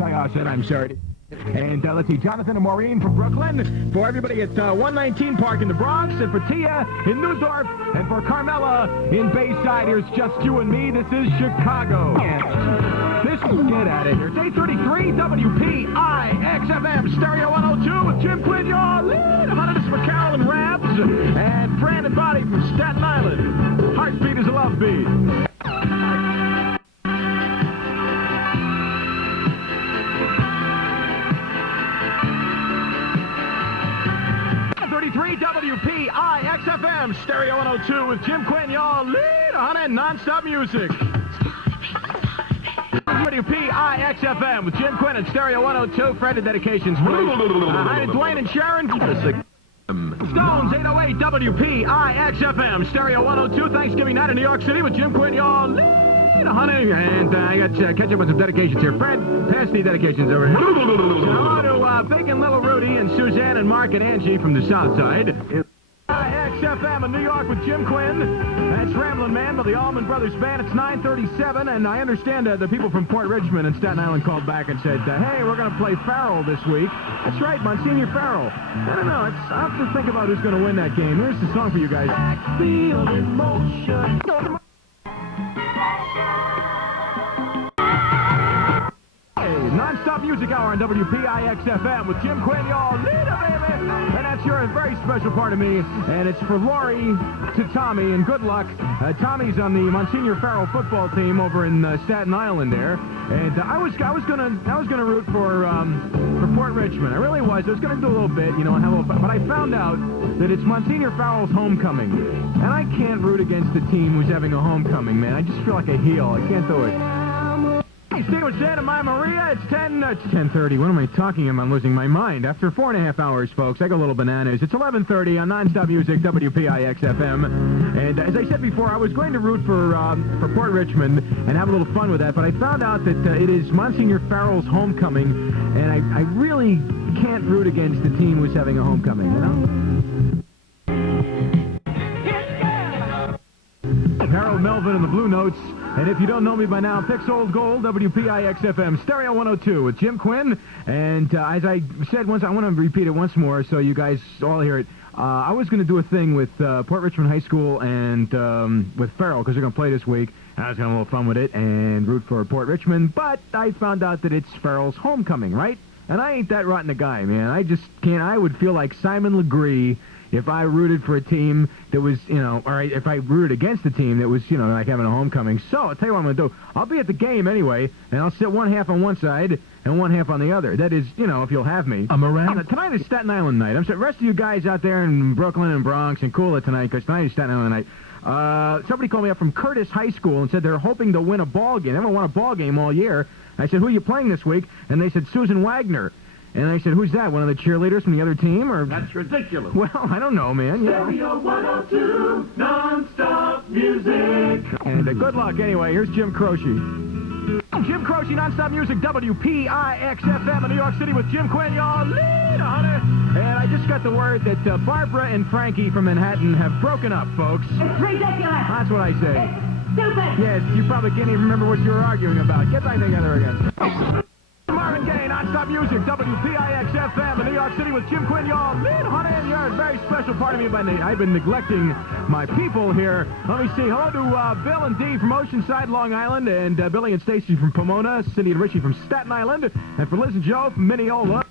I said I'm sorry. And let's see, Jonathan and Maureen from Brooklyn. For everybody at 119 Park in the Bronx, and for Tia in Newdorf, and for Carmela in Bayside. Here's Just You and Me. This is Chicago. This is get out of here. It's 833 WPIX FM Stereo 102 with Jim Quinn, your lead. This is for Carolyn Rabs and Fran and Bonnie from Staten Island. Heartbeat is a love beat. 33 WPIX FM Stereo 102 with Jim Quinn, your lead on it, non-stop music. WPIX FM with Jim Quinn and Stereo 102. Friend of dedications. Hi to Dwayne and Sharon. Stones 808 WPIX FM Stereo 102. Thanksgiving night in New York City with Jim Quinn, your lead. Honey, and I got to catch up with some dedications here. Fred, pass the dedications over here. Hello to Big and Little Rudy and Suzanne and Mark and Angie from the South Side. XFM in New York with Jim Quinn. That's Ramblin' Man by the Allman Brothers Band. It's 9:37, and I understand the people from Port Richmond and Staten Island called back and said, hey, we're going to play Farrell this week. That's right, Monsignor Farrell. I don't know. I'll have to think about who's going to win that game. Here's the song for you guys. Backfield emotion. Non-stop music hour on WPIX FM with Jim Quinn, y'all leader, baby. And that's your very special part of me. And it's for Lori to Tommy, and good luck. Tommy's on the Monsignor Farrell football team over in Staten Island there. And I was gonna root for Port Richmond. I really was. I was gonna do a little bit, you know, and have a little fun. But I found out that it's Monsignor Farrell's homecoming, and I can't root against the team who's having a homecoming, man. I just feel like a heel. I can't do it. Hey, Steve with Santa Maria. It's 10:30. What am I talking about? I'm losing my mind. After 4.5 hours, folks, I got a little bananas. It's 11:30 on Non-Stop Music, WPIX FM. And as I said before, I was going to root for Port Richmond and have a little fun with that, but I found out that it is Monsignor Farrell's homecoming, and I really can't root against the team who's having a homecoming, you know? Harold Melvin and the Blue Notes. And if you don't know me by now, Fix Old Gold, WPIX FM, Stereo 102 with Jim Quinn. And as I said once, I want to repeat it once more so you guys all hear it. I was going to do a thing with Port Richmond High School and with Farrell, because they're going to play this week. I was going to have a little fun with it and root for Port Richmond, but I found out that it's Farrell's homecoming, right? And I ain't that rotten a guy, man. I just can't. I would feel like Simon Legree if I rooted for a team that was, you know, or if I rooted against a team that was, you know, like having a homecoming. So, I'll tell you what I'm going to do. I'll be at the game anyway, and I'll sit one half on one side and one half on the other. That is, you know, if you'll have me. Tonight is Staten Island night. I'm sorry, the rest of you guys out there in Brooklyn and Bronx and cool it tonight, because tonight is Staten Island night. Somebody called me up from Curtis High School and said they're hoping to win a ball game. They haven't won a ball game all year. I said, who are you playing this week? And they said, Susan Wagner. And I said, who's that? One of the cheerleaders from the other team? Or that's ridiculous. Well, I don't know, man. Stereo 102, non-stop music. And good luck, anyway. Here's Jim Croce. Jim Croce, non-stop music, WPIX FM in New York City with Jim Quinn, y'all lead on it. And I just got the word that Barbara and Frankie from Manhattan have broken up, folks. It's ridiculous. That's what I say. It's stupid. Yes, you probably can't even remember what you were arguing about. Get back together again. Marvin Gaye, non-stop music, WPIX FM in New York City with Jim Quinn, y'all lead, honey, and you're a very special part of me. I've been neglecting my people here. Let me see. Hello to Bill and Dee from Oceanside, Long Island, and Billy and Stacy from Pomona, Cindy and Richie from Staten Island, and for Liz and Joe from Mineola.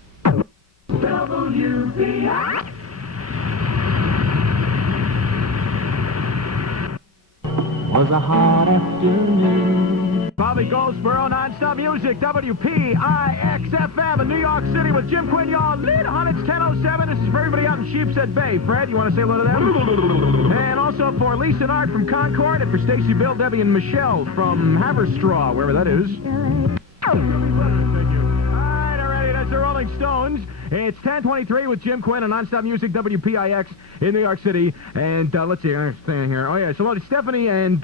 WPIX. Was a hot afternoon. Bobby Goldsboro, non-stop music, WPIX FM in New York City with Jim Quinn, y'all lead on. It's 10:07. This is for everybody out in Sheepshead Bay. Fred, you want to say hello to them? And also for Lisa and Art from Concord, and for Stacy, Bill, Debbie, and Michelle from Haverstraw, wherever that is. Thank you. All right, already, that's the Rolling Stones. It's 10:23 with Jim Quinn on non-stop music, WPIX in New York City. And let's see, I'm standing here. Oh, yeah, so hello to Stephanie and,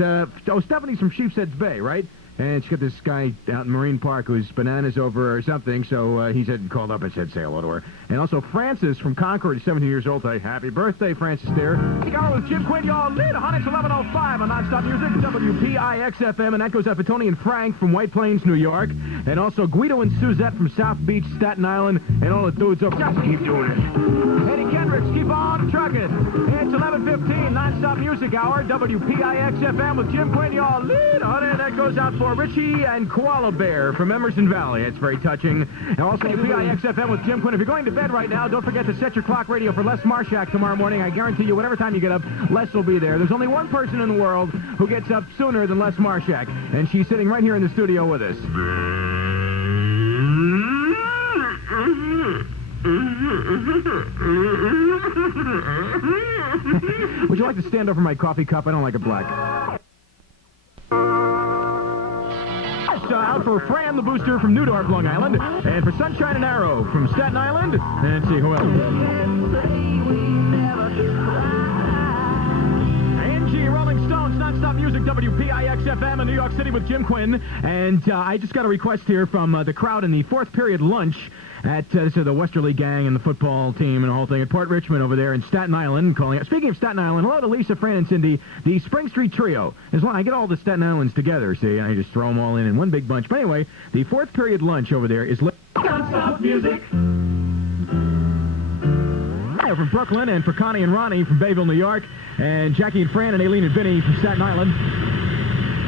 Stephanie's from Sheepshead Bay, right? And she's got this guy out in Marine Park who's bananas over her or something, so he said, called up and said say hello to her. And also Francis from Concord is 17 years old today. Happy birthday, Francis, there. You got with Jim Quinn, y'all lead 1105 on Nonstop Music, WPIX FM, and that goes out for Tony and Frank from White Plains, New York, and also Guido and Suzette from South Beach, Staten Island, and all the dudes over. Just keep doing it. Eddie Kendricks, keep on trucking. It's 11:15, Nonstop Music Hour, WPIX FM with Jim Quinn, y'all lead on it. That goes out for Richie and Koala Bear from Emerson Valley. It's very touching. And also WPIX FM with Jim Quinn. If you're going to bed right now, don't forget to set your clock radio for Les Marshak tomorrow morning. I guarantee you, whatever time you get up, Les will be there. There's only one person in the world who gets up sooner than Les Marshak, and she's sitting right here in the studio with us. Would you like to stand over my coffee cup? I don't like it black. Out for Fran the Booster from Neudorf, Long Island, and for Sunshine and Arrow from Staten Island. And let's see who else. Angie, Rolling Stones, Nonstop Music, WPIX FM in New York City with Jim Quinn. And I just got a request here from the crowd in the fourth period lunch at the Westerly Gang and the football team and the whole thing at Port Richmond over there in Staten Island. Calling it. Speaking of Staten Island, hello to Lisa, Fran, and Cindy, the Spring Street Trio. As well, I get all the Staten Islands together, see, and I just throw them all in one big bunch. But anyway, the fourth period lunch over there is Nonstop Music. from Brooklyn, and for Connie and Ronnie from Bayville, New York, and Jackie and Fran and Aileen and Vinny from Staten Island.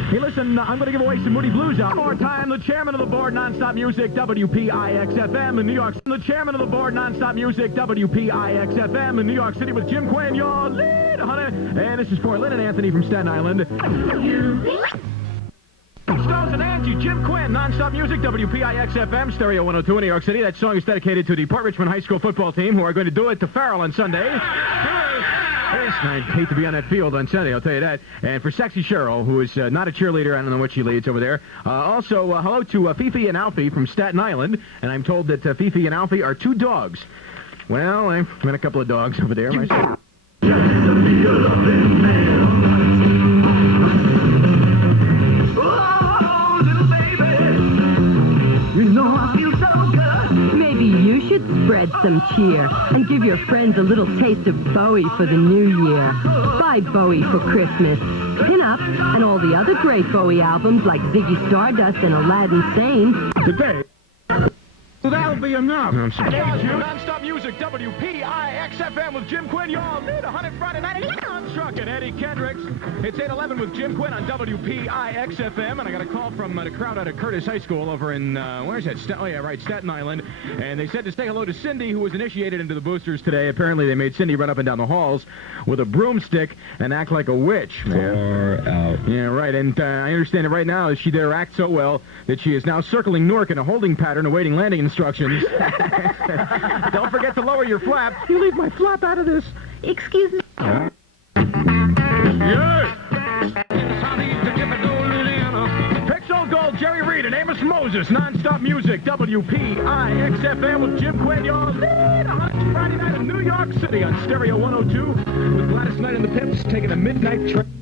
Hey, listen, I'm going to give away some Moody Blues out. One more time, the chairman of the board, Nonstop Music, WPIX FM in New York. The chairman of the board, Nonstop Music, WPIX FM in New York City with Jim Quinn, your lead, honey. And this is for Lynn and Anthony from Staten Island. Stones and Angie, Jim Quinn, Nonstop Music, WPIX FM, Stereo 102 in New York City. That song is dedicated to the Port Richmond High School football team, who are going to do it to Farrell on Sunday. I hate to be on that field on Sunday, I'll tell you that. And for Sexy Cheryl, who is not a cheerleader, I don't know what she leads over there. Also, hello to Fifi and Alfie from Staten Island. And I'm told that Fifi and Alfie are two dogs. Well, I've met a couple of dogs over there myself. Spread some cheer and give your friends a little taste of Bowie for the new year. Buy Bowie for Christmas. Pin Up and all the other great Bowie albums like Ziggy Stardust and Aladdin Sane. Today. So that'll be enough. I'm sorry. Nonstop Music, WPIX FM with Jim Quinn. Y'all lead 100 Friday night on Truck and Eddie Kendricks. It's 8:11 with Jim Quinn on WPIX FM, and I got a call from the crowd out at Curtis High School over in where's that? Staten Island. And they said to say hello to Cindy, who was initiated into the boosters today. Apparently, they made Cindy run up and down the halls with a broomstick and act like a witch. Far out. Yeah, right. And I understand that right now she there acts so well that she is now circling Newark in a holding pattern, awaiting landing instructions. Don't forget to lower your flap. You leave my flap out of this. Excuse me. Yes! Pixel Gold, Jerry Reed, and Amos Moses. Nonstop Music, WPIX FM with Jim Quinn. Your lead on Friday night in New York City on Stereo 102 with Gladys Knight and the Pimps taking a midnight train.